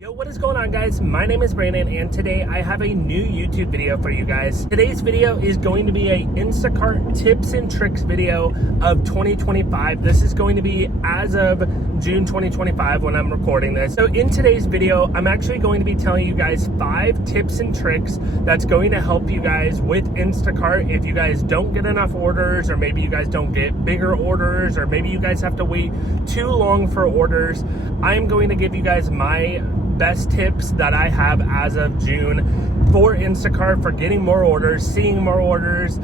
Yo, what is going on, guys? My name is Brandon, and today I have a new YouTube video for you guys. Today's video is going to be a Instacart tips and tricks video of 2025. This is going to be as of June 2025 when I'm recording this. So in today's video, I'm actually going to be telling you guys 5 tips and tricks that's going to help you guys with Instacart if you guys don't get enough orders, or maybe you guys don't get bigger orders, or maybe you guys have to wait too long for orders. I'm going to give you guys my best tips that I have as of June for Instacart for getting more orders, seeing more orders,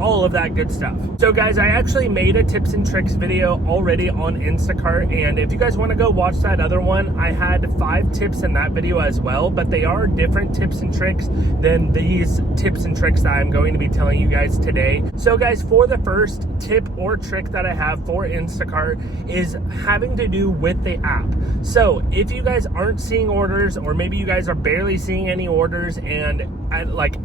all of that good stuff. So guys, I actually made a tips and tricks video already on Instacart, and if you guys want to go watch that other one, I had 5 tips in that video as well, but they are different tips and tricks than these tips and tricks that I'm going to be telling you guys today. So guys, for the first tip or trick that I have for Instacart is having to do with the app. So if you guys aren't seeing orders, or maybe you guys are barely seeing any orders, and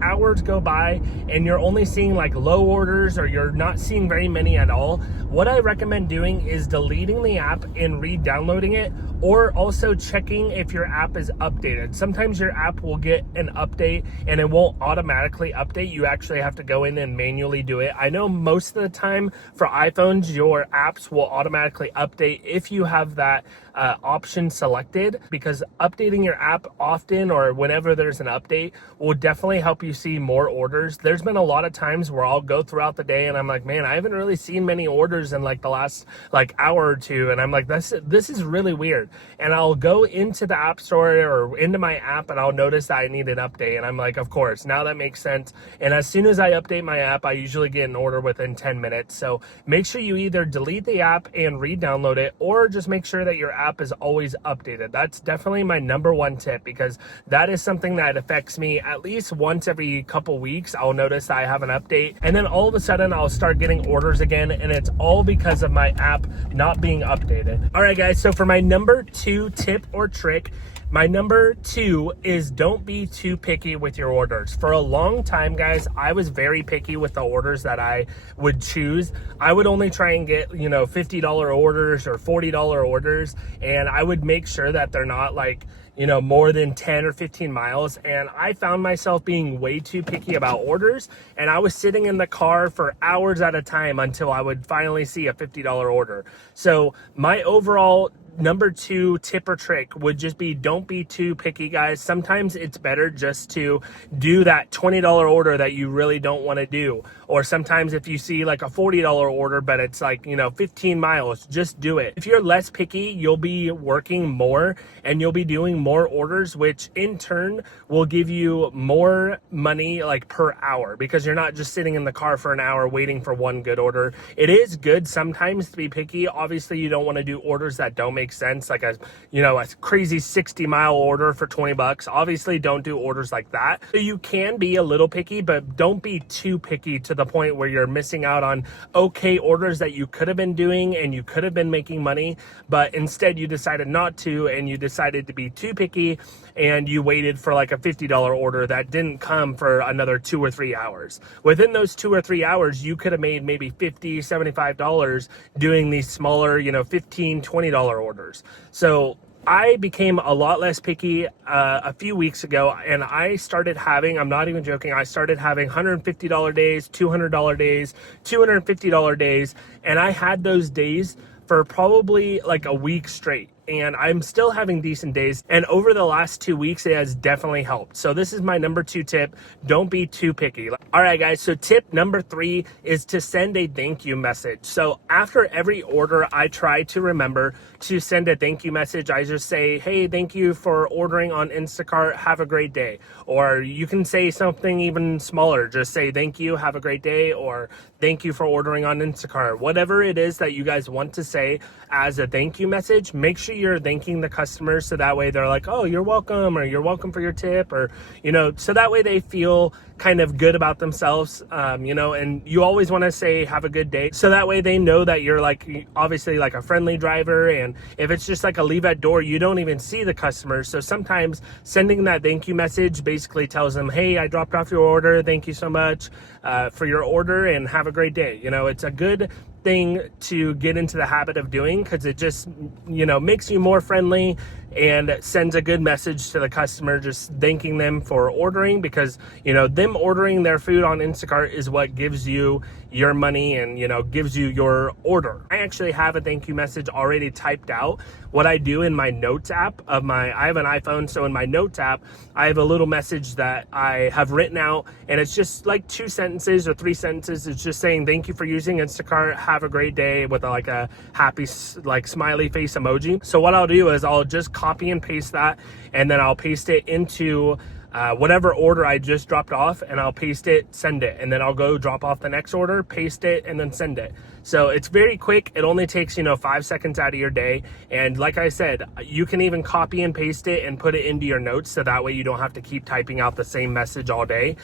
hours go by and you're only seeing like low orders, or you're not seeing very many at all, what I recommend doing is deleting the app and re-downloading it, or also checking if your app is updated. Sometimes your app will get an update and it won't automatically update. You actually have to go in and manually do it. I know most of the time for iPhones, your apps will automatically update if you have that option selected, because updating your app often or whenever there's an update will definitely help you see more orders. There's been a lot of times where I'll go throughout the day and I'm like, man, I haven't really seen many orders in like the last hour or two, and I'm like, this is really weird. And I'll go into the app store or into my app and I'll notice that I need an update, and I'm like, of course, now that makes sense. And as soon as I update my app, I usually get an order within 10 minutes. So make sure you either delete the app and re-download it, or just make sure that your app is always updated. That's definitely my number one tip, because that is something that affects me at least once every couple weeks. I'll notice that I have an update, and then all of a sudden I'll start getting orders again, and it's all because of my app not being updated. All right, guys, so for my number 2 tip or trick, my number 2 is don't be too picky with your orders. For a long time, guys, I was very picky with the orders that I would choose. I would only try and get, $50 orders or $40 orders, and I would make sure that they're not more than 10 or 15 miles. And I found myself being way too picky about orders, and I was sitting in the car for hours at a time until I would finally see a $50 order. So my overall number 2 tip or trick would just be don't be too picky, guys. Sometimes it's better just to do that $20 order that you really don't want to do. Or sometimes if you see like a $40 order, but it's 15 miles, just do it. If you're less picky, you'll be working more and you'll be doing more orders, which in turn will give you more money per hour, because you're not just sitting in the car for an hour waiting for one good order. It is good sometimes to be picky. Obviously, you don't want to do orders that don't make sense, like a crazy 60-mile order for $20. Obviously, don't do orders like that. So you can be a little picky, but don't be too picky to the point where you're missing out on okay orders that you could have been doing and you could have been making money, but instead you decided not to, and you decided to be too picky, and you waited for like a $50 order that didn't come for another 2 or 3 hours. Within those 2 or 3 hours, you could have made maybe $50, $75 doing these smaller, $15, $20 orders. So I became a lot less picky a few weeks ago, and I started having, I'm not even joking, I started having $150 days, $200 days, $250 days, and I had those days for probably like a week straight. And I'm still having decent days, and over the last 2 weeks it has definitely helped. So this is my number 2 tip: don't be too picky. All right, guys, so tip number 3 is to send a thank you message. So after every order, I try to remember to send a thank you message. I just say, hey, thank you for ordering on Instacart, have a great day. Or you can say something even smaller, just say thank you, have a great day, or thank you for ordering on Instacart. Whatever it is that you guys want to say as a thank you message, make sure you're thanking the customers, so that way they're like, oh, you're welcome, or you're welcome for your tip, or so that way they feel kind of good about themselves, and you always want to say have a good day, so that way they know that you're obviously a friendly driver. And if it's just a leave at door, you don't even see the customers. So sometimes sending that thank you message basically tells them, hey, I dropped off your order, thank you so much for your order, and have a great day. It's a good thing to get into the habit of doing, because it just makes you more friendly. and sends a good message to the customer, just thanking them for ordering, because, you know, them ordering their food on Instacart is what gives you your money and, you know, gives you your order. I actually have a thank you message already typed out. What I do in my notes app of I have an iPhone, so in my notes app, I have a little message that I have written out, and it's just like 2 sentences or 3 sentences. It's just saying, thank you for using Instacart, have a great day, with like a happy, like, smiley face emoji. So what I'll do is I'll just copy and paste that, and then I'll paste it into whatever order I just dropped off, and I'll paste it, send it, and then I'll go drop off the next order, paste it, and then send it. So it's very quick. It only takes, you know, 5 seconds out of your day. And like I said, you can even copy and paste it and put it into your notes, so that way you don't have to keep typing out the same message all day.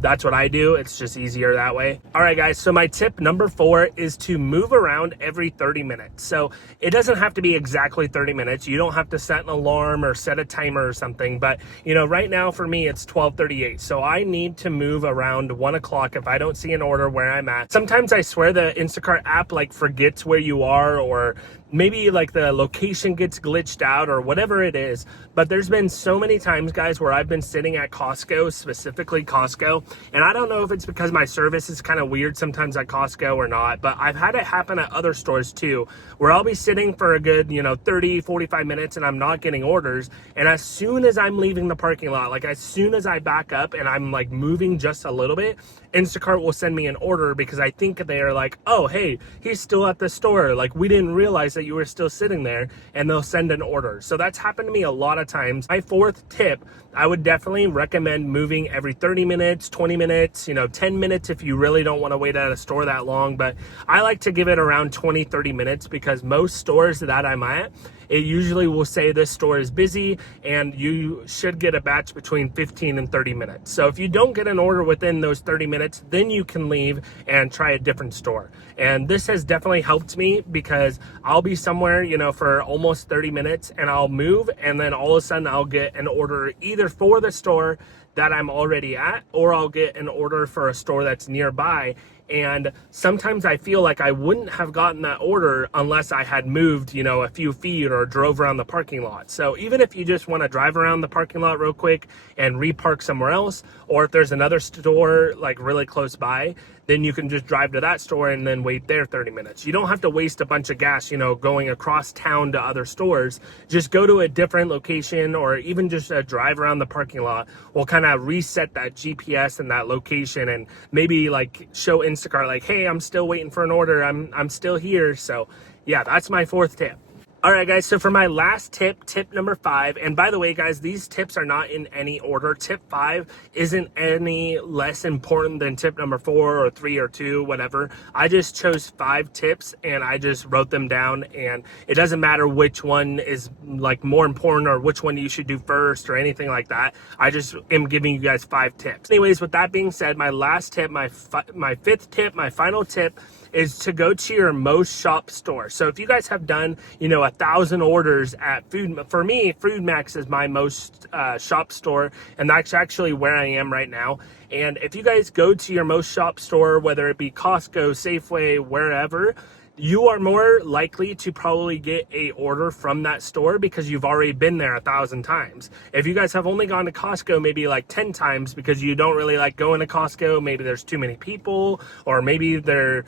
That's what I do. It's just easier that way. All right, guys. So my tip number 4 is to move around every 30 minutes. So it doesn't have to be exactly 30 minutes. You don't have to set an alarm or set a timer or something. But, you know, right now for me, it's 12:38. So I need to move around 1 o'clock if I don't see an order where I'm at. Sometimes I swear the Instacart app like forgets where you are, or maybe like the location gets glitched out or whatever it is. But there's been so many times, guys, where I've been sitting at Costco, specifically Costco, and I don't know if it's because my service is kind of weird sometimes at Costco or not, but I've had it happen at other stores too, where I'll be sitting for a good, you know, 30, 45 minutes and I'm not getting orders. And as soon as I'm leaving the parking lot, like as soon as I back up and I'm like moving just a little bit, Instacart will send me an order, because I think they are like, oh, hey, he's still at the store. Like, we didn't realize that you were still sitting there, and they'll send an order. So that's happened to me a lot of times. My 4th tip, I would definitely recommend moving every 30 minutes, 20 minutes, you know, 10 minutes if you really don't want to wait at a store that long. But I like to give it around 20, 30 minutes, because most stores that I'm at, it usually will say this store is busy and you should get a batch between 15 and 30 minutes. So if you don't get an order within those 30 minutes, then you can leave and try a different store. And this has definitely helped me, because I'll be somewhere, you know, for almost 30 minutes and I'll move, and then all of a sudden I'll get an order either for the store that I'm already at, or I'll get an order for a store that's nearby. And sometimes I feel like I wouldn't have gotten that order unless I had moved, you know, a few feet or drove around the parking lot. So even if you just want to drive around the parking lot real quick and repark somewhere else, or if there's another store like really close by, then you can just drive to that store and then wait there 30 minutes. You don't have to waste a bunch of gas, you know, going across town to other stores. Just go to a different location, or even just drive around the parking lot will kind of reset that GPS and that location, and maybe like show Instacart like, hey, I'm still waiting for an order. I'm still here. So yeah, that's my 4th tip. All right, guys, so for my last tip, tip number 5, and by the way, guys, these tips are not in any order. Tip 5 isn't any less important than tip number 4 or 3 or 2, whatever. I just chose 5 tips and I just wrote them down, and it doesn't matter which one is like more important or which one you should do first or anything like that. I just am giving you guys 5 tips. Anyways, with that being said, my last tip, my 5th tip, my final tip is to go to your most shop store. So if you guys have done, you know, 1,000 orders at for me, Food Max is my most shop store, and that's actually where I am right now. And if you guys go to your most shop store, whether it be Costco, Safeway, wherever, you are more likely to probably get a order from that store because you've already been there 1,000 times. If you guys have only gone to Costco maybe like 10 times because you don't really like going to Costco, maybe there's too many people, or maybe they're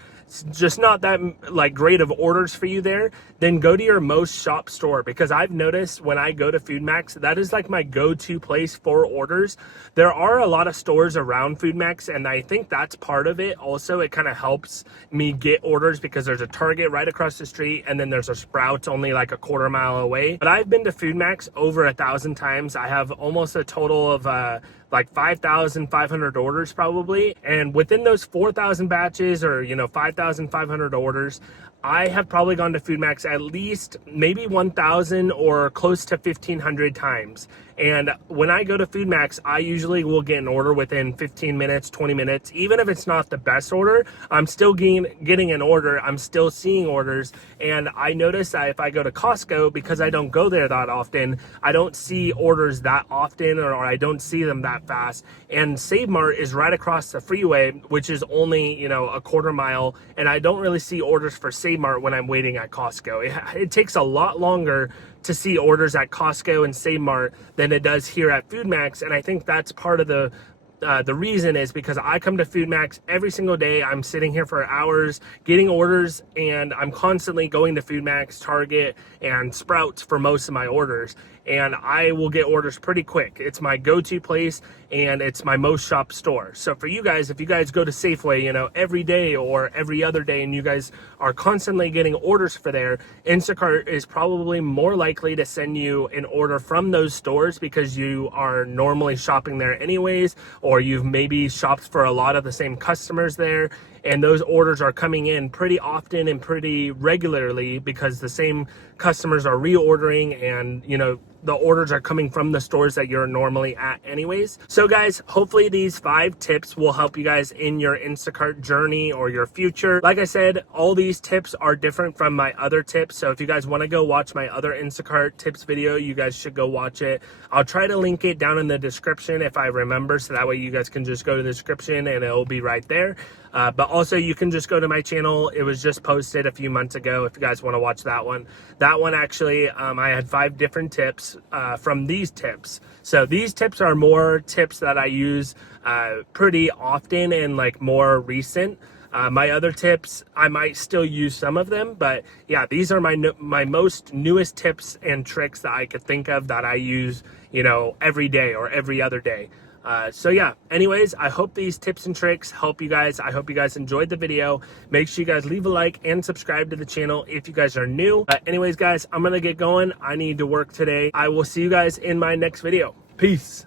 just not that like great of orders for you there, then go to your most shop store, because I've noticed when I go to Food Max, that is like my go-to place for orders. There are a lot of stores around Food Max, and I think that's part of it. Also, it kind of helps me get orders because there's a Target right across the street, and then there's a Sprouts only like a quarter mile away. But I've been to Food Max over 1,000 times. I have almost a total of like 5,500 orders probably. And within those 4,000 batches, or, you know, 5,500 orders, I have probably gone to Food Max at least maybe 1,000 or close to 1,500 times. And when I go to Food Max, I usually will get an order within 15 minutes, 20 minutes. Even if it's not the best order, I'm still getting an order. I'm still seeing orders. And I notice that if I go to Costco, because I don't go there that often, I don't see orders that often, or I don't see them that fast. And Save Mart is right across the freeway, which is only, you know, a quarter mile. And I don't really see orders for Save Mart when I'm waiting at Costco. It takes a lot longer to see orders at Costco and Save Mart than it does here at Food Max. And I think that's part of the reason is because I come to Food Max every single day. I'm sitting here for hours getting orders, and I'm constantly going to Food Max, Target, and Sprouts for most of my orders. And I will get orders pretty quick. It's my go-to place, and it's my most shopped store. So for you guys, if you guys go to Safeway, you know, every day or every other day, and you guys are constantly getting orders for there, Instacart is probably more likely to send you an order from those stores because you are normally shopping there anyways, or you've maybe shopped for a lot of the same customers there, and those orders are coming in pretty often and pretty regularly because the same customers are reordering, and you know, the orders are coming from the stores that you're normally at anyways. So guys, hopefully these 5 tips will help you guys in your Instacart journey or your future. Like I said, all these tips are different from my other tips. So if you guys want to go watch my other Instacart tips video, you guys should go watch it. I'll try to link it down in the description if I remember, so that way you guys can just go to the description and it'll be right there. But also you can just go to my channel. It was just posted a few months ago if you guys want to watch that one. That one actually, I had 5 different tips from these tips. So these tips are more tips that I use pretty often and like more recent. My other tips, I might still use some of them, but yeah, these are my most newest tips and tricks that I could think of that I use, you know, every day or every other day. So yeah, anyways, I hope these tips and tricks help you guys. I hope you guys enjoyed the video. Make sure you guys leave a like and subscribe to the channel if you guys are new. Anyways, guys, I'm gonna get going. I need to work today. I will see you guys in my next video. Peace.